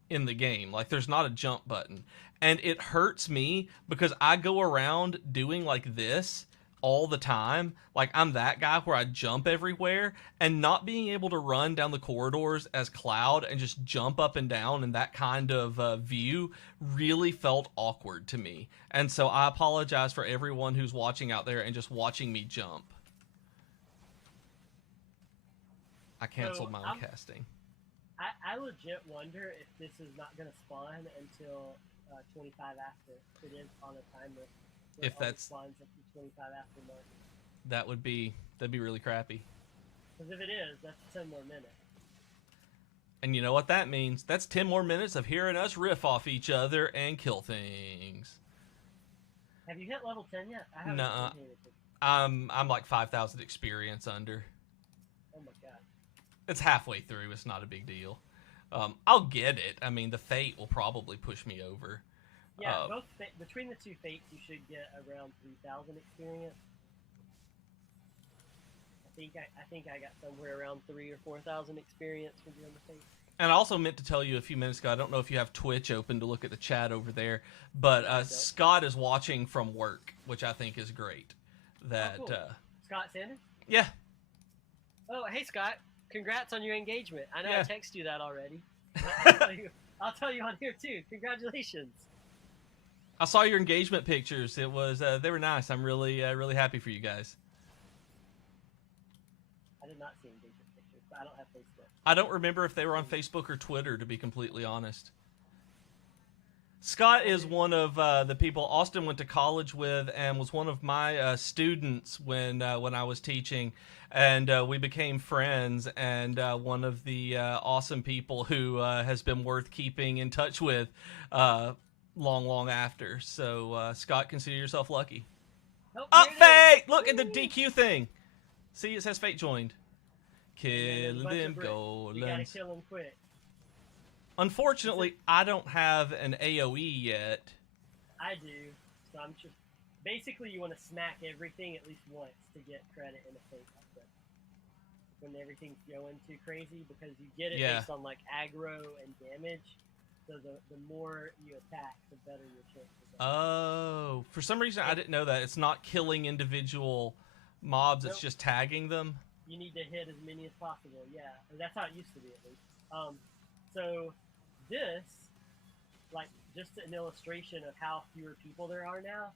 in the game. Like, there's not a jump button. And it hurts me because I go around doing like this all the time. Like, I'm that guy where I jump everywhere, and not being able to run down the corridors as Cloud and just jump up and down in that kind of view really felt awkward to me. And so I apologize for everyone who's watching out there and just watching me jump. I canceled my own casting. I legit wonder if this is not going to spawn until 25 after. It is on a timer. If that's spawns at the 25 after mark. That'd be really crappy. Because if it is, that's 10 more minutes. And you know what that means? That's 10 more minutes of hearing us riff off each other and kill things. Have you hit level 10 yet? I haven't. Nuh-uh. I'm like 5,000 experience under. Oh my god. It's halfway through. It's not a big deal. I'll get it. I mean, the fate will probably push me over. Yeah, between the two fates, you should get around 3,000 experience. I think I got somewhere around 3,000 or 4,000 experience for doing the fate. And I also meant to tell you a few minutes ago, I don't know if you have Twitch open to look at the chat over there, but Scott is watching from work, which I think is great. That cool. Scott Sanders? Yeah. Oh, hey Scott. Congrats on your engagement. I know I texted you that already. I'll tell you on here too. Congratulations. I saw your engagement pictures. It was they were nice. I'm really happy for you guys. I did not see engagement pictures, but I don't have Facebook. I don't remember if they were on Facebook or Twitter, to be completely honest. Scott is one of the people Austin went to college with and was one of my students when I was teaching, and we became friends, and one of the awesome people who has been worth keeping in touch with long after. So, Scott, consider yourself lucky. Oh, Fate! Look at the DQ thing. See, it says Fate joined. Kill them golems. You gotta kill them quick. Unfortunately, I don't have an AoE yet. I do. So I'm just... Basically, you want to smack everything at least once to get credit in a Fate like that. When everything's going too crazy, because you get it based on, like, aggro and damage. So the more you attack, the better your chances are. Oh, for some reason I didn't know that. It's not killing individual mobs, it's just tagging them. You need to hit as many as possible, yeah. Or that's how it used to be, at least. So this, like, just an illustration of how fewer people there are now.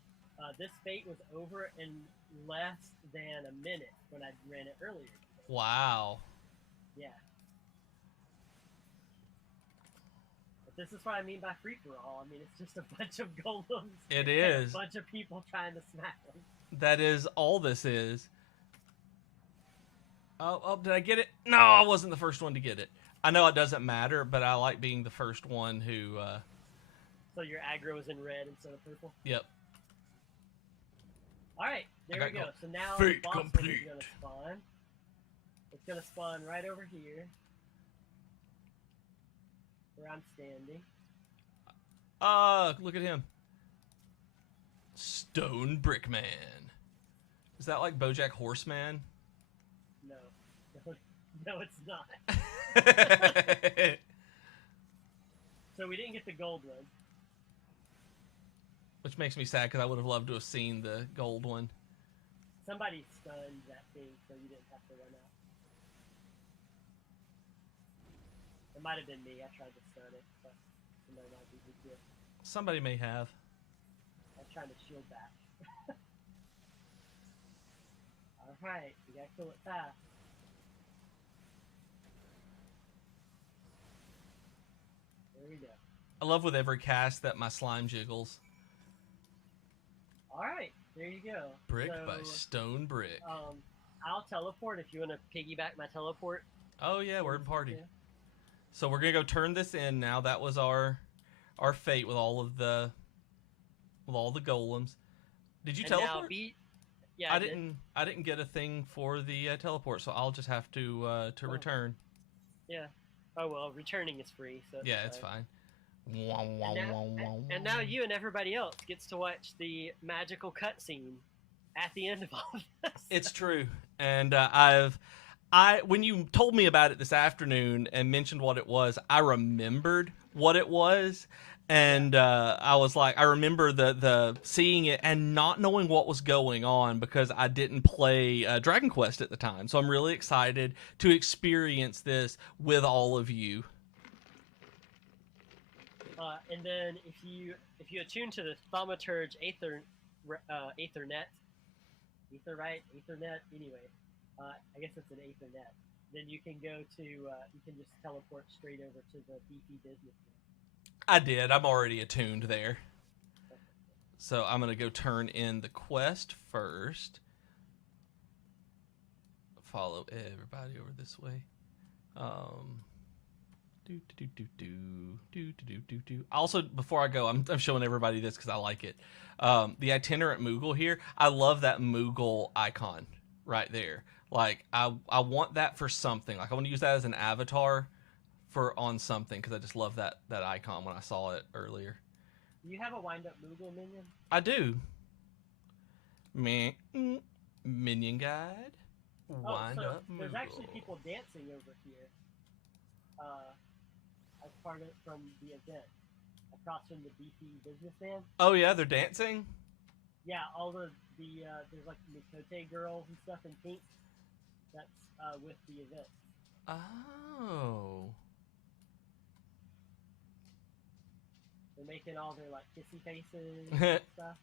This fate was over in less than a minute when I ran it earlier. Wow. Yeah. But this is what I mean by free for all. I mean, it's just a bunch of golems. It and is. a bunch of people trying to smack them. That is all this is. Oh, did I get it? No, I wasn't the first one to get it. I know it doesn't matter, but I like being the first one who... So your aggro is in red instead of purple? Yep. Alright, there we go. So now Fate the boss complete. is going to spawn. It's going to spawn right over here. Where I'm standing. Look at him. Stone Brick Man. Is that like BoJack Horseman? No. No, it's not. So we didn't get the gold one. Which makes me sad because I would have loved to have seen the gold one. Somebody stunned that thing so you didn't have to run out. It might have been me. I tried to stun it, but somebody might be good. Somebody may have. I was trying to shield back. Alright, we gotta kill it fast. There we go. I love with every cast that my slime jiggles. Alright, there you go. Brick So, by Stone Brick. I'll teleport if you want to piggyback my teleport. Oh yeah, we're in party. Yeah. So we're gonna go turn this in now. That was our fate with all of the golems. Did you And teleport? Now yeah, I didn't get a thing for the teleport, so I'll just have to return. Yeah. Oh well, returning is free, so Yeah, it's fine. And now you and everybody else gets to watch the magical cutscene at the end of all of this. It's true, and when you told me about it this afternoon and mentioned what it was, I remembered what it was, and I was like, I remember the seeing it and not knowing what was going on because I didn't play Dragon Quest at the time. So I'm really excited to experience this with all of you. And then if you attune to the Thaumaturge Aethernet, anyway, I guess it's an Aethernet. Then you can go to you can just teleport straight over to the beefy businessman. I did. I'm already attuned there. So I'm going to go turn in the quest first. Follow everybody over this way. Also, before I go, I'm showing everybody this because I like it. The itinerant Moogle here. I love that Moogle icon right there. Like, I want that for something. Like, I want to use that as an avatar on something because I just love that icon when I saw it earlier. Do you have a wind-up Moogle minion? I do. Minion guide. Wind up Moogle. There's actually people dancing over here. As part of from the event, across from the beefy businessman. Oh yeah, they're dancing. Yeah, all the there's like Mikote girls and stuff in pink. That's with the event. Oh. They're making all their like kissy faces and stuff.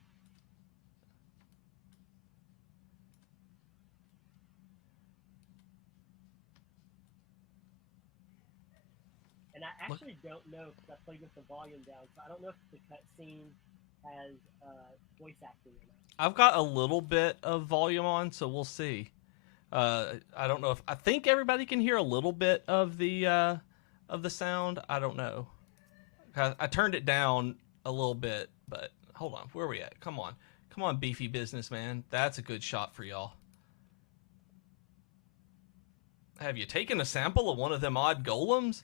And I actually don't know because I played with the volume down, so I don't know if the cutscene has voice acting in it. I've got a little bit of volume on, so we'll see. I don't know if I think everybody can hear a little bit of the sound. I don't know. I turned it down a little bit, but hold on. Where are we at? Come on, beefy businessman. That's a good shot for y'all. Have you taken a sample of one of them odd golems?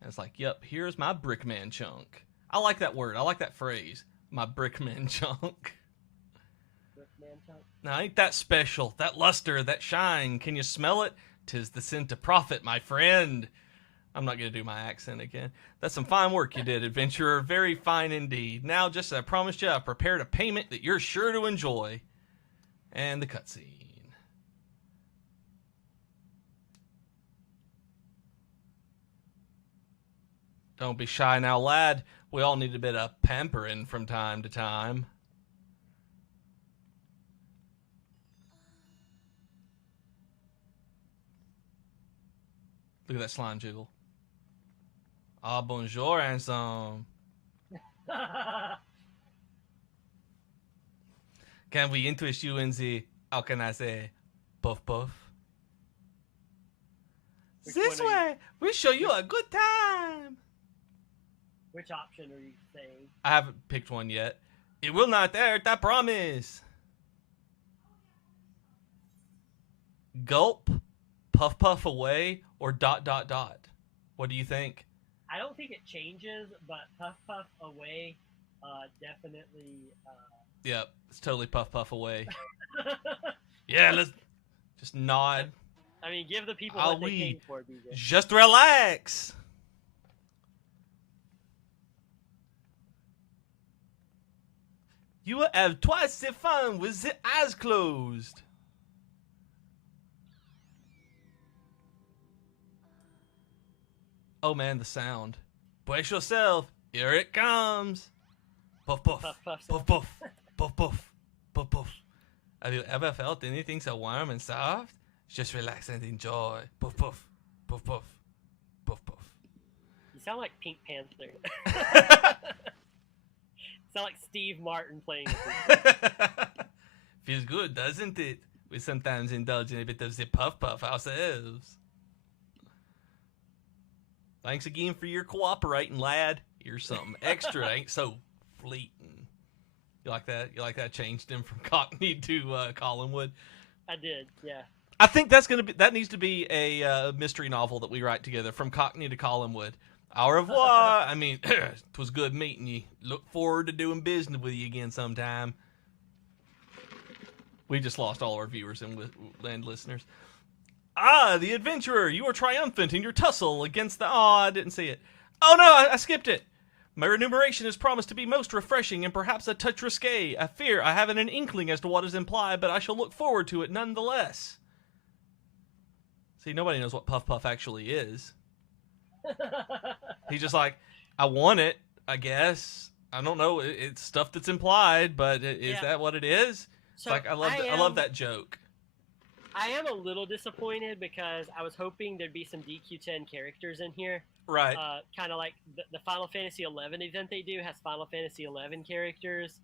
And it's like, yep, here's my Brickman chunk. I like that word. I like that phrase. My Brickman chunk. Brickman chunk? Now, ain't that special? That luster, that shine. Can you smell it? 'Tis the scent of profit, my friend. I'm not going to do my accent again. That's some fine work you did, adventurer. Very fine indeed. Now, just as I promised you, I've prepared a payment that you're sure to enjoy. And the cutscene. Don't be shy now, lad. We all need a bit of pampering from time to time. Look at that slime jiggle. Ah, bonjour, handsome. Can we interest you in the, how can I say, puff puff? This way, we show you a good time. Which option are you saying? I haven't picked one yet. It will not hurt, I promise. Gulp, puff puff away, or dot dot dot. What do you think? I don't think it changes, but puff puff away, definitely. Yep, it's totally puff puff away. Yeah, let's just nod. I mean, give the people what they came for, BJ. Just relax. You will have twice the fun with the eyes closed. Oh man, the sound. Brace yourself. Here it comes. Puff puff. Puff puff. Puff puff. Puff puff. Puff puff. Have you ever felt anything so warm and soft? Just relax and enjoy. Puff puff. Puff puff. Puff puff. You sound like Pink Panther. Sound like Steve Martin playing the Feels good, doesn't it? We sometimes indulge in a bit of the puff puff ourselves. Thanks again for your cooperating, lad. Here's something extra. Ain't so fleeting. You like that? You like that? Changed him from Cockney to Collinwood. I did, yeah. I think that needs to be a mystery novel that we write together, from Cockney to Collinwood. Au revoir. I mean, it was good meeting you. Look forward to doing business with you again sometime. We just lost all our viewers and listeners. Ah, the adventurer, you are triumphant in your tussle against the... Oh, I didn't see it. Oh, no, I skipped it. My remuneration is promised to be most refreshing and perhaps a touch risque. I fear I haven't an inkling as to what is implied, but I shall look forward to it nonetheless. See, nobody knows what Puff Puff actually is. He's just like, I want it, I guess. I don't know. It's stuff that's implied, but is that what it is? So like, I love that joke. I am a little disappointed because I was hoping there'd be some DQ10 characters in here. Right. Kind of like the Final Fantasy XI event they do has Final Fantasy XI characters.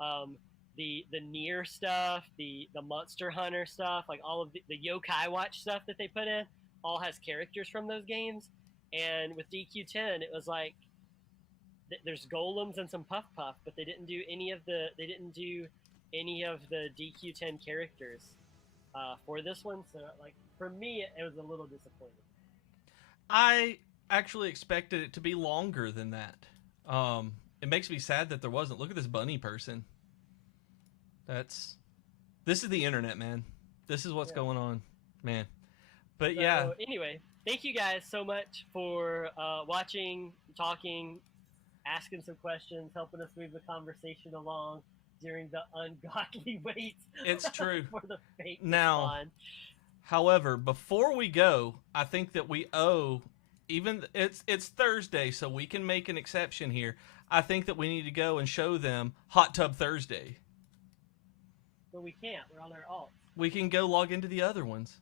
The Nier stuff, the Monster Hunter stuff, like all of the Yokai Watch stuff that they put in, all has characters from those games. And with DQ10, it was like there's golems and some Puff Puff, but they didn't do any of the DQ10 characters for this one. So like for me, it was a little disappointing. I actually expected it to be longer than that. It makes me sad that there wasn't. Look at this bunny person. This is the internet, man. This is what's going on, man. But so, anyway, thank you guys so much for watching, talking, asking some questions, helping us move the conversation along during the ungodly wait. It's true. For the fake now, spawn. However, before we go, I think that we owe, even it's Thursday, so we can make an exception here. I think that we need to go and show them Hot Tub Thursday. But we can't. We're on our alt. We can go log into the other ones.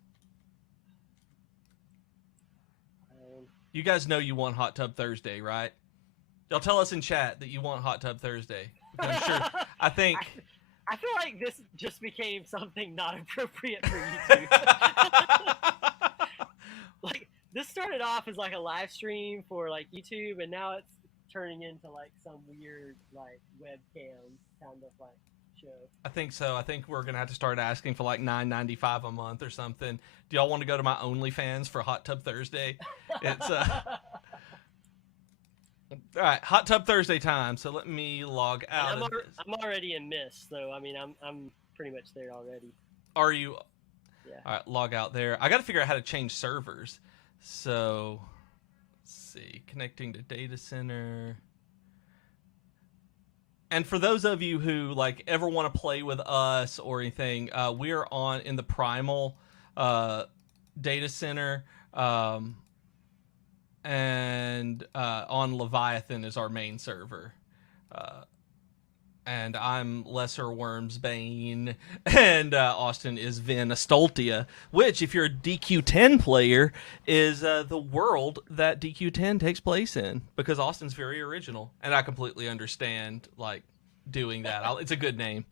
You guys know you want Hot Tub Thursday, right? Y'all tell us in chat that you want Hot Tub Thursday. I'm sure. I think. I feel like this just became something not appropriate for YouTube. Like this started off as like a live stream for like YouTube, and now it's turning into like some weird like webcam kind of like show. I think so. I think we're gonna have to start asking for like $9.95 a month or something. Do y'all want to go to my OnlyFans for Hot Tub Thursday? It's all right, Hot Tub Thursday time. So let me log out. I'm already in Mist, so I mean I'm pretty much there already. Are you? Yeah. All right, log out there. I got to figure out how to change servers. So let's see, connecting to data center. And for those of you who like ever want to play with us or anything, we are in the Primal data center. and on Leviathan is our main server. And I'm Lesser Worm's Bane, and Austin is Vin Astoltia, which, if you're a DQ10 player, is the world that DQ10 takes place in, because Austin's very original, and I completely understand, like, doing that. It's a good name.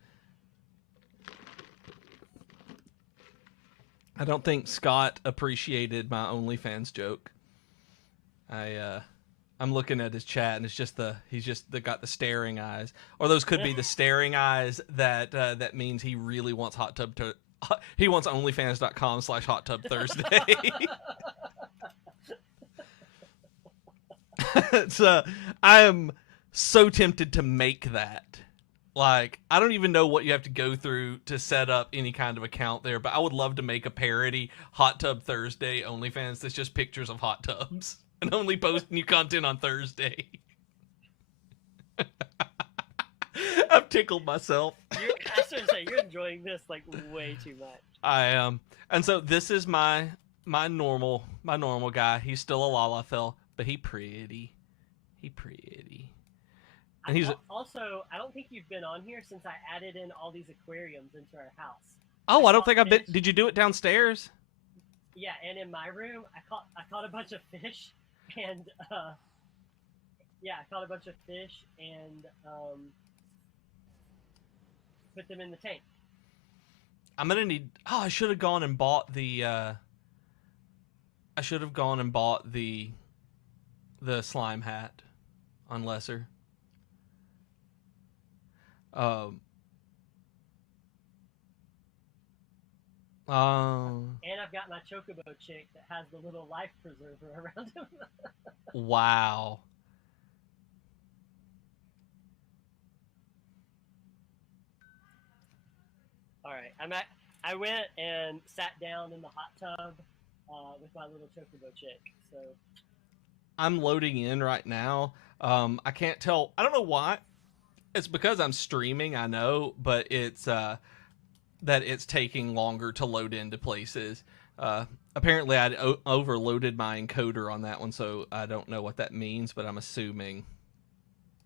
I don't think Scott appreciated my OnlyFans joke. I'm looking at his chat, and it's just he's got the staring eyes, or those could be the staring eyes that means he really wants he wants OnlyFans.com/Hot Tub Thursday. So I am so tempted to make that. Like, I don't even know what you have to go through to set up any kind of account there, but I would love to make a parody Hot Tub Thursday OnlyFans that's just pictures of hot tubs. And only post new content on Thursday. I've tickled myself. I started to say, you're enjoying this like way too much. I am. And so this is my normal guy. He's still a Lalafell, but he pretty. And he's also, I don't think you've been on here since I added in all these aquariums into our house. Oh, I don't think I've been. Did you do it downstairs? Yeah, and in my room, I caught a bunch of fish. And I caught a bunch of fish and put them in the tank. I'm gonna need. Oh, I should have gone and bought the. The slime hat on Lesser. And I've got my chocobo chick that has the little life preserver around him. Wow. All right, I went and sat down in the hot tub with my little chocobo chick. So I'm loading in right now. I can't tell. I don't know why. It's because I'm streaming, I know, but it's that it's taking longer to load into places. Apparently, I'd overloaded my encoder on that one, so I don't know what that means, but I'm assuming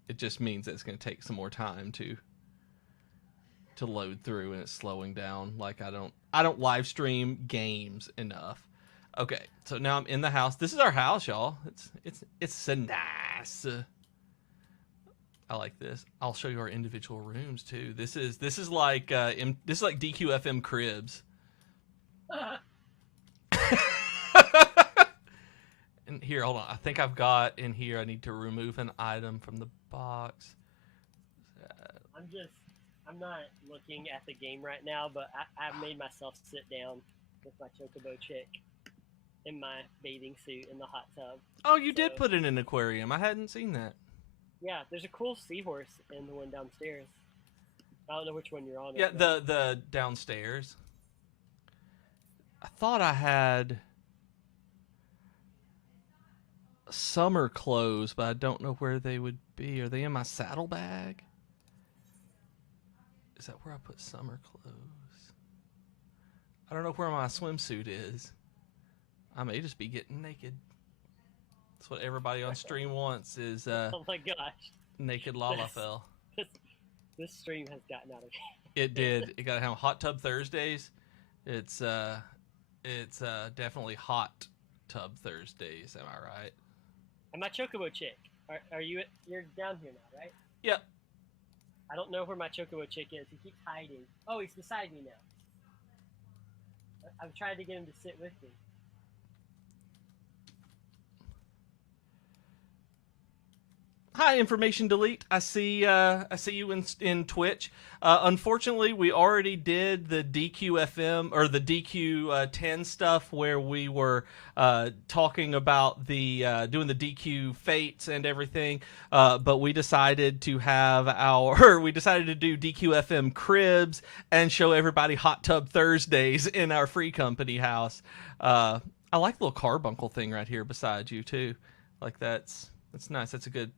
it just means that it's going to take some more time to load through, and it's slowing down. Like, I don't live stream games enough. Okay, so now I'm in the house. This is our house, y'all. It's so nice. I like this. I'll show you our individual rooms too. This is like DQFM cribs. And here, hold on. I think I've got in here. I need to remove an item from the box. I'm not looking at the game right now, but I've made myself sit down with my chocobo chick in my bathing suit in the hot tub. Oh, you did put in an aquarium. I hadn't seen that. Yeah, there's a cool seahorse in the one downstairs. I don't know which one you're on. Yeah, the downstairs. I thought I had summer clothes, but I don't know where they would be. Are they in my saddlebag? Is that where I put summer clothes? I don't know where my swimsuit is. I may just be getting naked. That's what everybody on stream wants is oh my gosh, naked Lalafell. This stream has gotten out of hand. It did. It got to have Hot Tub Thursdays. It's definitely Hot Tub Thursdays. Am I right? And my chocobo chick. Are you? You're down here now, right? Yep. I don't know where my chocobo chick is. He keeps hiding. Oh, he's beside me now. I've tried to get him to sit with me. Hi, Information Delete. I see you in Twitch. Unfortunately, we already did the DQFM or the DQ10 stuff where we were talking about the doing the DQ fates and everything. But we decided to have we decided to do DQFM cribs and show everybody Hot Tub Thursdays in our free company house. I like the little carbuncle thing right here beside you too. Like that's nice. That's a good.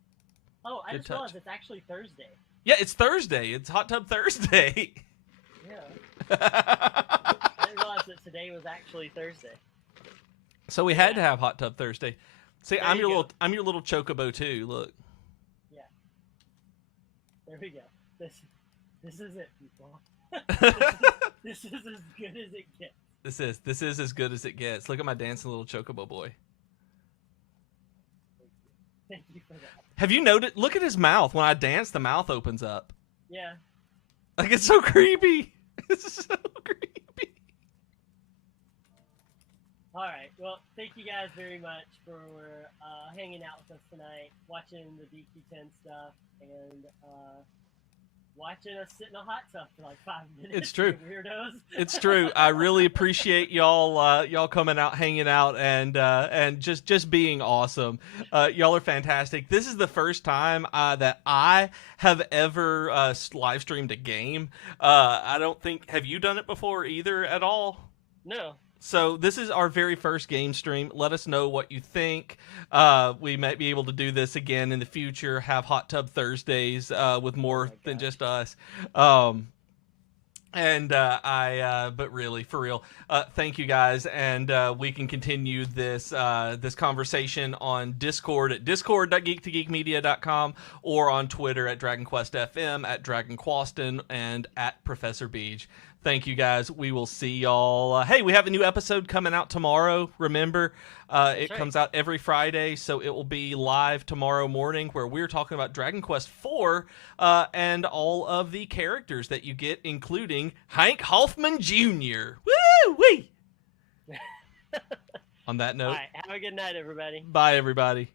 Oh, I just realized it's actually Thursday. Yeah, it's Thursday. It's Hot Tub Thursday. Yeah. I didn't realize that today was actually Thursday. So we had to have Hot Tub Thursday. See, There I'm you your go. little chocobo too. Look. Yeah. There we go. This is it, people. this is as good as it gets. This is as good as it gets. Look at my dancing little chocobo boy. Thank you for that. Have you noticed? Look at his mouth. When I dance, the mouth opens up. Yeah. Like, it's so creepy. It's so creepy. All right. Well, thank you guys very much for hanging out with us tonight, watching the DQ10 stuff, and watching us sit in a hot tub for like 5 minutes. It's true. Weirdos. It's true. I really appreciate y'all coming out, hanging out, and just being awesome. Y'all are fantastic. This is the first time that I have ever live streamed a game. I don't think, have you done it before either at all? No. So this is our very first game stream. Let us know what you think. We might be able to do this again in the future. Have Hot Tub Thursdays with more than just us. But really, for real, thank you guys, and we can continue this conversation on Discord at discord.geek2geekmedia.com or on Twitter at DragonQuestFM, at DragonQuaston, and at Professor Beej. Thank you guys. We will see y'all. Hey, we have a new episode coming out tomorrow. Remember, it comes out every Friday, so it will be live tomorrow morning, where we're talking about Dragon Quest IV and all of the characters that you get, including Hank Hoffman Jr. Woo-wee! On that note, All right. Have a good night, everybody. bye, everybody.